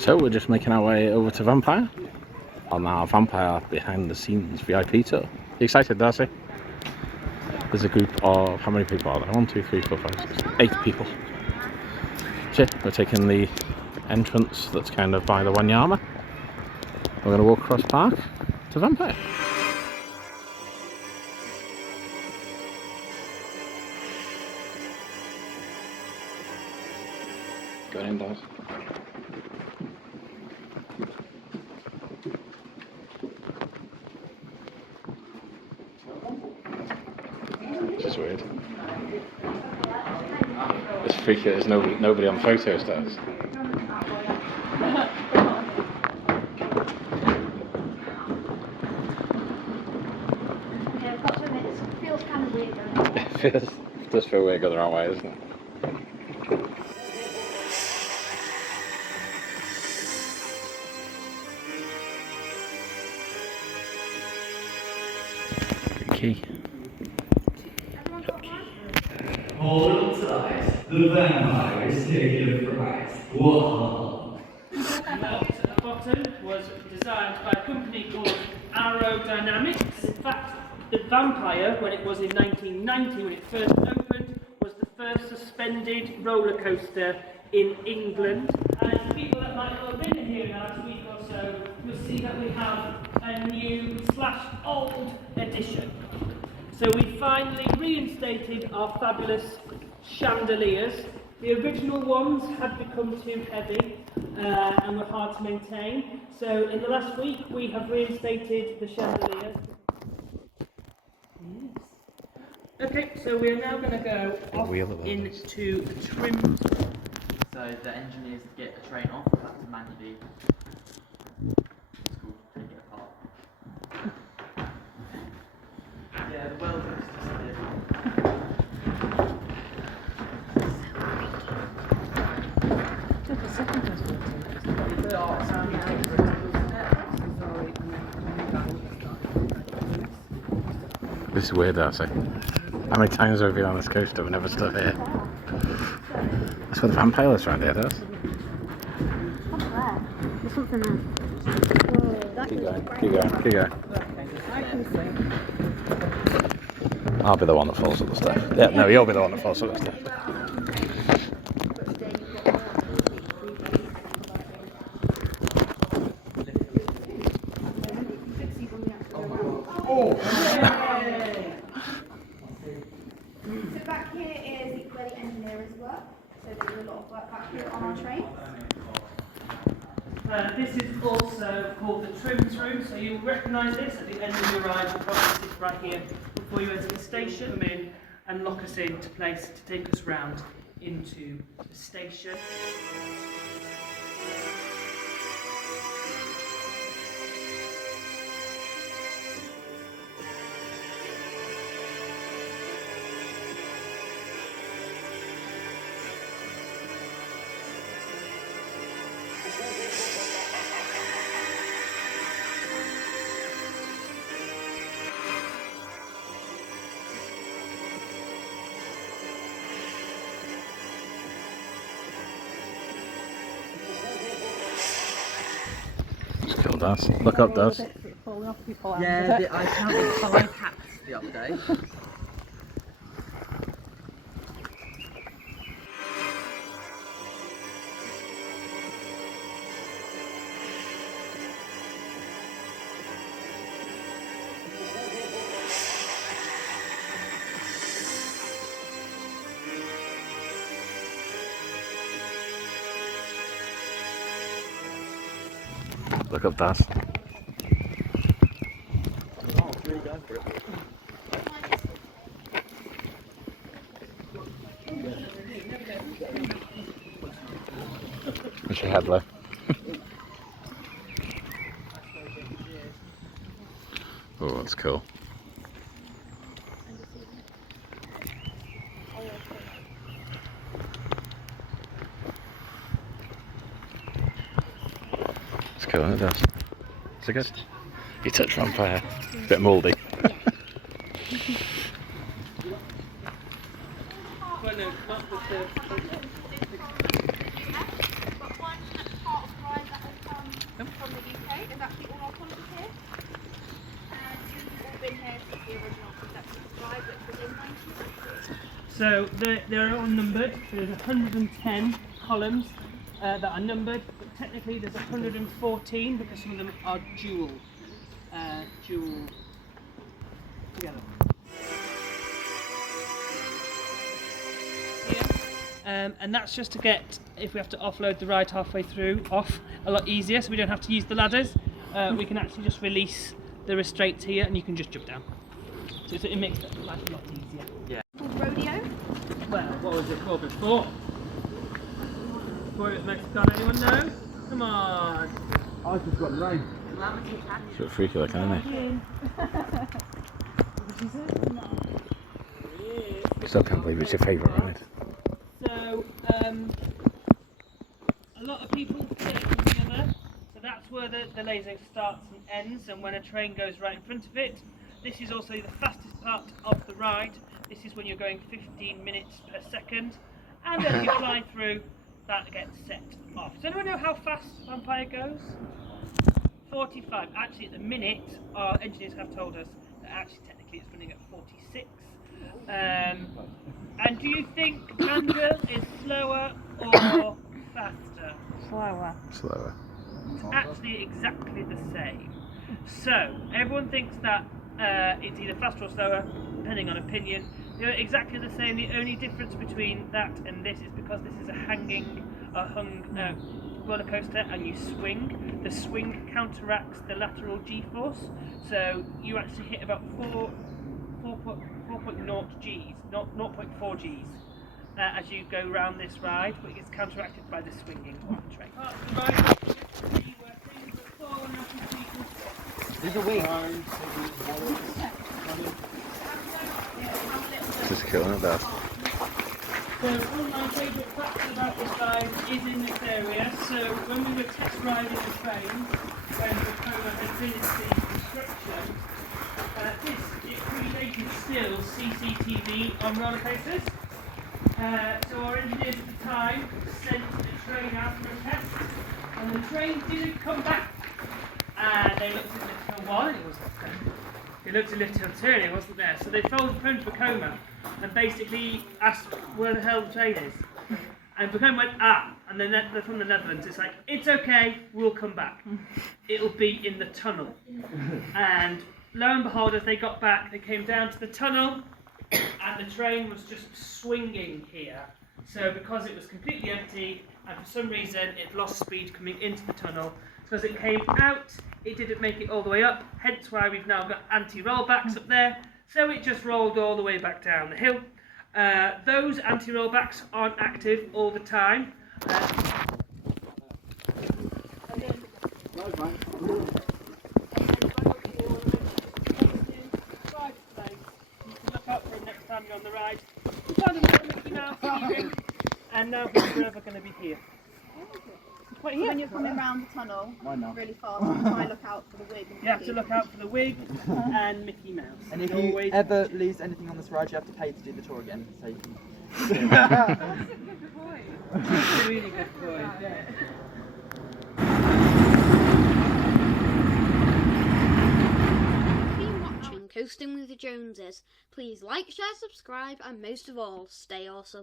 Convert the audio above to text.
So we're just making our way over to Vampire on our Vampire behind the scenes VIP tour. You excited, Darcy? There's a group of, how many people are there? 1, 2, 3, 4, 5, 6, 8 people. So we're taking the entrance that's kind of by the Wanyama. We're going to walk across park to Vampire. Going in, guys. This is weird. It's freaky. There's nobody on photos, does. Yeah, I've got to admit, it feels kind of weird going on. It does feel weird going the wrong way, doesn't it? Key. Hold on tight, the vampire is taking a prize. Whoa! At the bottom was designed by a company called Aerodynamics. In fact, the Vampire, when it was in 1990, when it first opened, was the first suspended roller coaster in England. And for people that might not have been here in the last week or so, you'll see that we have a new / old edition. So we finally reinstated our fabulous chandeliers. The original ones had become too heavy and were hard to maintain. So in the last week we have reinstated the chandeliers. Yes. Okay, so we are now going to go off into the trim. So the engineers get a train off, have to manually take it apart. Yeah, the welders just did. This is weird, Darcy. How many times have we been on this coaster? We never stood here. That's where the Vampire is around here, does. What's there? There's something there. Whoa, Keep going, keep going. I can see. I'll be the one that falls up the stairs. Yeah, no, you'll be the one that falls up the stairs. So back here is where the engineers work. So they do a lot of work back here on our train. This is also called the trims room, so you'll recognise this at the end of your ride. You'll probably sit right here before you enter the station. Come in and lock us into place to take us round into the station. Cool, Daz. Look up, Daz. Yeah, I counted 5 hats the other day. Look up, Daz. What's your head, Lou? Oh, that's cool. It's cool, isn't it, Daz? Is it good? You touch Vampire. Bit mouldy. Well, no, not with the... But one part of the ride So they're all numbered. So there's 110 columns that are numbered, but technically there's 114 because some of them are dual together. Here. And that's just to get, if we have to offload the ride halfway through, off a lot easier, so we don't have to use the ladders. We can actually just release the restraints here and you can just jump down. So it makes life a lot easier. Yeah. Rodeo. Well, what was it called before? Before it was Mexican, anyone know? Come on! I just got the name. It's a bit freaky looking, isn't it? Still can't believe it's your favourite ride. So, a lot of people say it from the other. So that's where the laser starts and ends, and when a train goes right in front of it. This is also the fastest part of the ride. This is when you're going 15 minutes per second. And as you fly through, that gets set off. Does anyone know how fast Vampire goes? 45. Actually, at the minute, our engineers have told us that actually technically it's running at 46. And do you think Candle is slower or faster? Slower. Slower. It's actually exactly the same. So, everyone thinks that it's either faster or slower, depending on opinion. They're exactly the same. The only difference between that and this is because this is a hung roller coaster and you swing. The swing counteracts the lateral G-force, so you actually hit about 4.0 Gs, not 0.4 Gs, as you go round this ride, but it gets counteracted by the swinging of the train. There's a wing. Just killing it there. So one of my favourite facts about this ride is in this area. So when we were test riding the train, when the Tacoma had finished the construction, it predated still CCTV on roller coasters. So our engineers at the time sent the train out for a test, and the train didn't come back. And they looked at Lift Hill 1 and it wasn't there. They looked at Lift Hill 2 and it wasn't there. So they phoned Vekoma and basically asked where the hell the train is. And Vekoma went, and then they're from the Netherlands. It's like, it's okay, we'll come back. It'll be in the tunnel. And lo and behold, as they got back, they came down to the tunnel and the train was just swinging here. So because it was completely empty and for some reason it lost speed coming into the tunnel, so as it came out, it didn't make it all the way up, hence why we've now got anti-rollbacks up there, so it just rolled all the way back down the hill. Those anti-rollbacks aren't active all the time. Look out for him next time you're on the ride. We found a little Mickey Mouse earring, and now he's forever going to be here. When you're coming round the tunnel really fast, try look out for the wig. You have to look out for the wig and Mickey Mouse. And if Always. you ever lose anything on this ride, you have to pay to do the tour again. So you can... That's a good point. That's a really good point. Yeah. You've been watching Coasting with the Joneses. Please like, share, subscribe, and most of all, stay awesome.